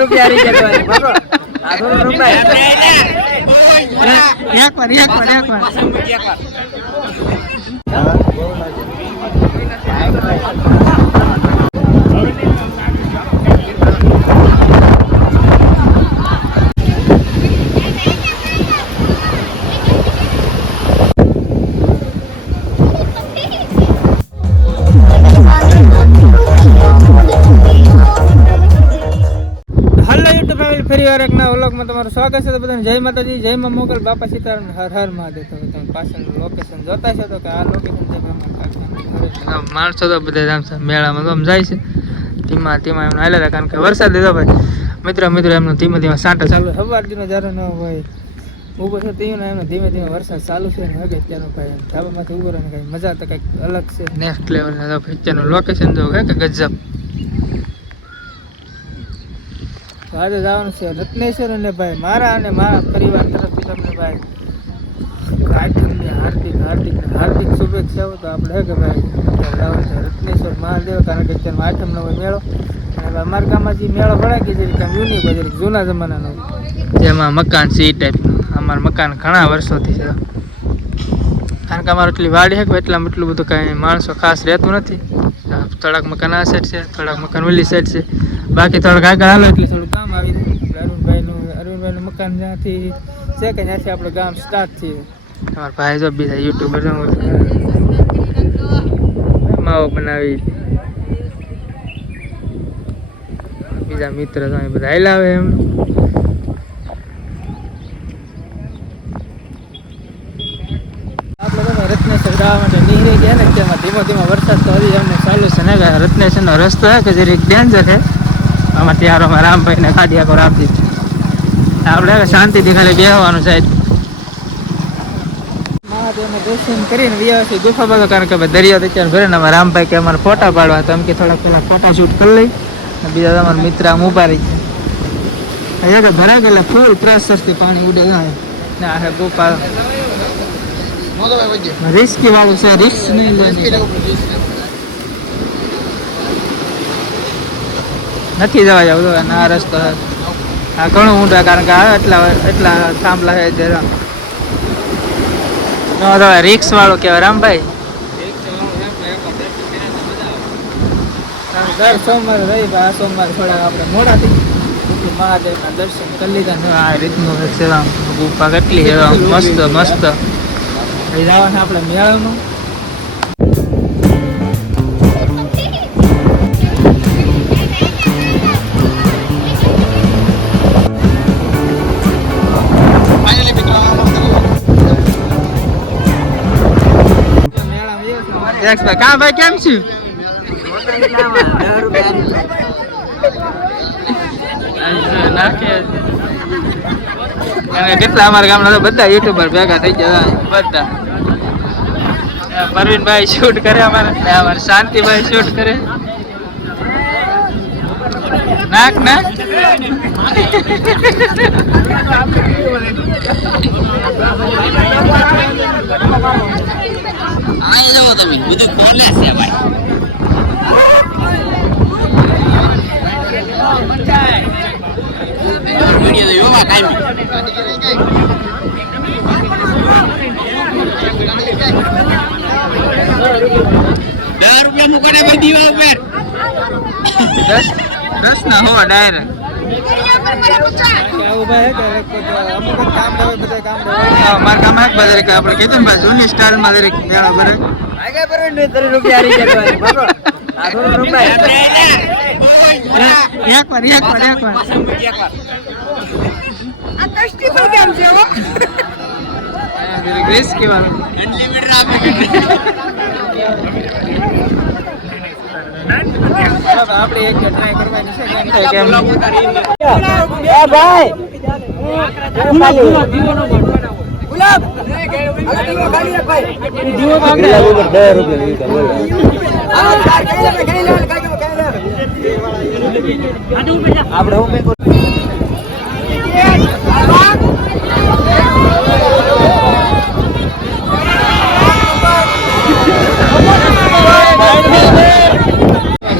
રૂપિયા હારી જતો ભાગો આ થોડું રૂપિયા એક વાર ફરી વાર એક ના વ્લોગમાં તમારું સ્વાગત છે. તો બધાને જય માતાજી, જય માં મોગલ, બાપા સીતારામ, હર હર મહાદેવ. તો તમે પાછળનું લોકેશન જોતા છો તો કે આ લોકેશન છે માણસો તો બધા મેળામાં તો જાય છે ધીમા ધીમા એમને હાલ્યા હતા, કારણ કે વરસાદ લીધો ભાઈ. મિત્રો એમનું ધીમે ધીમે સાંટા ચાલુ સવાર દીનો જ્યારે ન ભાઈ ઊભો છે તે એમને ધીમે ધીમે વરસાદ ચાલુ છે ને હગે ત્યાંનો ભાઈ ધાબામાંથી ઊભો રહે ને કંઈ મજા તો કંઈક અલગ છે. નેક્સ્ટ લેવલના તો અત્યારનું લોકેશન જો કે ગજબ. આજે જવાનું છે રત્નેશ્વર અને ભાઈ મારા અને મારા પરિવાર તરફથી તમને ભાઈ હાર્દિક શુભેચ્છાઓ. તો આપણે હે કે ભાઈ જવાનું છે રત્નેશ્વર મહાદેવ, કારણ કે અત્યારમાં આઠમનો હોય મેળો. અને અમારા ગામમાં જે મેળો ભરાય કે જે યુનિક હોય જૂના જમાનાનો, જેમાં મકાન છે એ ટાઈપનું. અમારું મકાન ઘણા વર્ષોથી છે, કારણ કે અમારે એટલી વાડી છે કે એટલામાં એટલું બધું કાંઈ માણસો ખાસ રહેતું નથી. થોડાક મકાન આ સાઈડ છે, થોડાક મકાન ઓલી સાઈડ છે, બાકી થોડાક આગળ હાલો એટલે થોડું કામ આવી જાય. અરવિંદભાઈનું મકાન જ્યાંથી છે કે ત્યાંથી આપણે ગામ સ્ટાર્ટ થઈએ. અમારા ભાઈ જો બીજા યુટ્યુબર માવો બનાવી, બીજા મિત્ર બધા હાલ્યા એમ. રત્નેશ્વર જવા માટે નીકળી ગયા ને તેમાં ધીમો વરસાદ તો હજી અમને ચાલુ છે ને. રત્નેશ્વરનો રસ્તો છે કે જરીક ડેન્જર છે. આમાં ત્યારે અમારા રામભાઈને ખાડી આખો આપી દીધી. આપણે શાંતિથી ખાલી બેસવાનું સાહેબ મહાદેવને દર્શન કરીને વ્યવસ્થિત ગુફા બાજુ, કારણ કે દરિયો અત્યારે ભરે ને અમારા રામભાઈ કે અમારે ફોટા પાડવા, તો એમ કે થોડાક પેલા ફોટા શૂટ કરી લઈ. બીજા તમારા મિત્ર આમ ઉભા રહી ગયા ભરાઈ ગયેલા ફૂલ પ્રેશરથી પાણી ઉડે ને આ ગુફા રિસ્કી વાળું છે, રિસ્ક નહીં નથી જવા જવું આ રસ્તો આ ઘણું ઊંડા, કારણ કે એટલા થાંભલા છે રિક્સ વાળો કહેવાય રામભાઈ. દર સોમવારે રહી આ સોમવારે થોડાક આપણે મોડાથી મહાદેવના દર્શન કરી લીધા. આ રીતનું છે ગુફા કેટલી છે મસ્ત જવાનું આપણે મેળામાં. કા ભાઈ કેમ છે? કેટલા અમારા ગામના તો બધા યુટ્યુબર ભેગા થઈ ગયા બધા. પરવીનભાઈ શૂટ કરે અમારે શાંતિભાઈ શૂટ કરે. નાક તમે બધું ખોલે છે ભાઈ. ₹10 મૂકો ને ભાઈ દીવા ઉપર 10 ના હો ડાયરેક્ટ મારા કામ આપણે કીધું ને જૂની સ્ટાઇલ માં દરેક મેળા ભરે આપણે એક ટ્રાય કરવાની છે ભાઈ.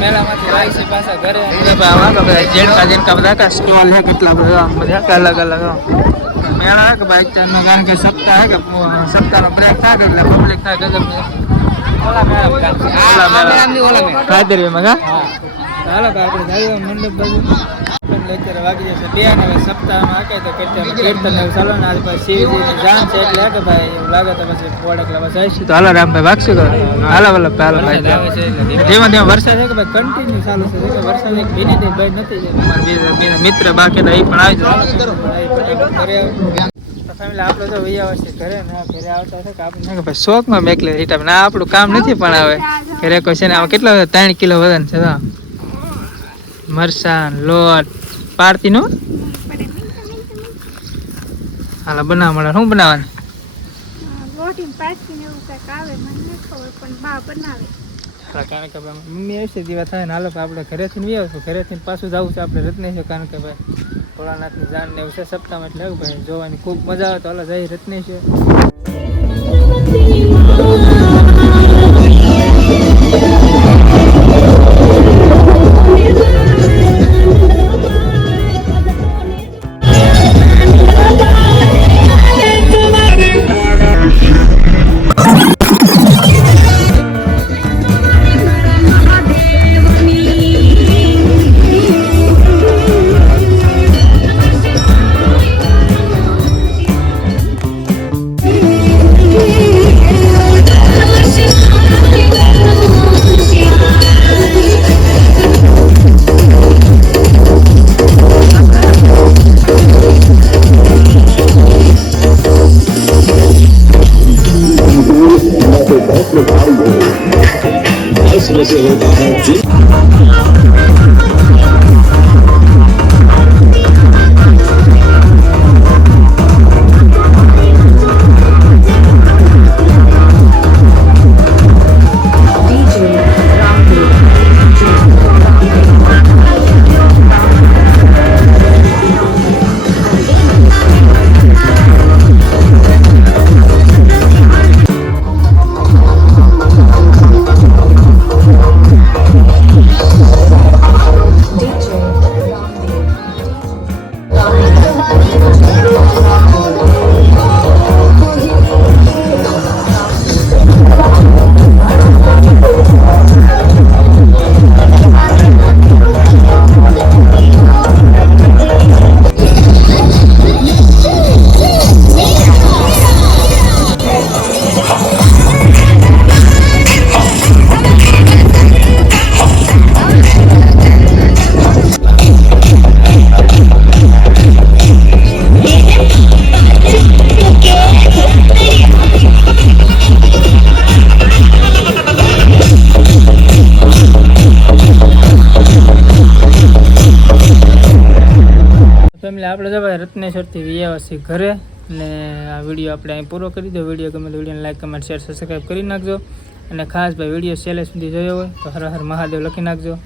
મેળામાંથી પાછા ઘરે આવા કે બધા જેણકા બધા કા સ્ટોલ હે કેટલા બધા બધા અલગ અલગ મેળા હે કે ભાઈ ચારનો કારણ કે સપ્તાહ હે કે સપ્તાહનો બ્રેક થાય એટલે પબ્લિક થાય ગજબ ઓલા મેળા કાદરીમાં કા હાલો આપણે જઈએ મંડપ બાજુ અત્યારે વાગી જશે 2 ને હવે સપ્તાહમાં આકે તો કીર્તન ને ચાલો ને આજ પછી શિવજીની જાન છે એટલે કે ભાઈ એવું લાગે તો પછી પોડક લેવા જઈશું તો હાલો રામભાઈ વાગશું કરો હાલો ભાઈ ધીમે ધીમે વરસાદ છે કે ભાઈ કન્ટિન્યુ ચાલુ છે કે વરસાદ એક મિનિટ બંધ નથી મારા મિત્ર બાકી તો એ પણ આવી જાય ફેમિલી આપણે તો વૈયા વર્ષે ઘરે ને ઘરે આવતા છે કે આપણે કે ભાઈ શોખમાં મેકલે રીટા ના આપણું કામ નથી પણ આવે ઘરે કોઈ છે ને આમાં કેટલા 3 કિલો વજન છે મરસાન લોટ પાડતી નો હાલા બનાવવા મળે શું બનાવવાનું લોટી પાડતી ને એવું કંઈક આવે મને નથી ખબર પણ બા બનાવે હાલા કારણ કે મમ્મી આવશે દીવા થાય ને હાલો આપણે ઘરેથી ને આવશું ઘરેથી પાછું જવું છે આપણે રત્નેશ્વર કારણ કે ભાઈ ભોળાનાથની જાન ને એવું છે સપ્તાહમાં એટલે એવું ભાઈ જોવાની ખૂબ મજા આવે તો હાલો જઈ રત્નેશ્વર ફેમિલી આપણે જવાય રત્નેશ્વરથી વિયાવાસી ઘરે અને આ વિડીયો આપણે અહીં પૂરો કરી દો વિડીયો ગમે તો વિડીયોને લાઈક કમેન્ટ શેર સબસ્ક્રાઈબ કરી નાખજો અને ખાસ ભાઈ વિડીયો છેલ્લે સુધી જોયો હોય તો હર હર મહાદેવ લખી નાખજો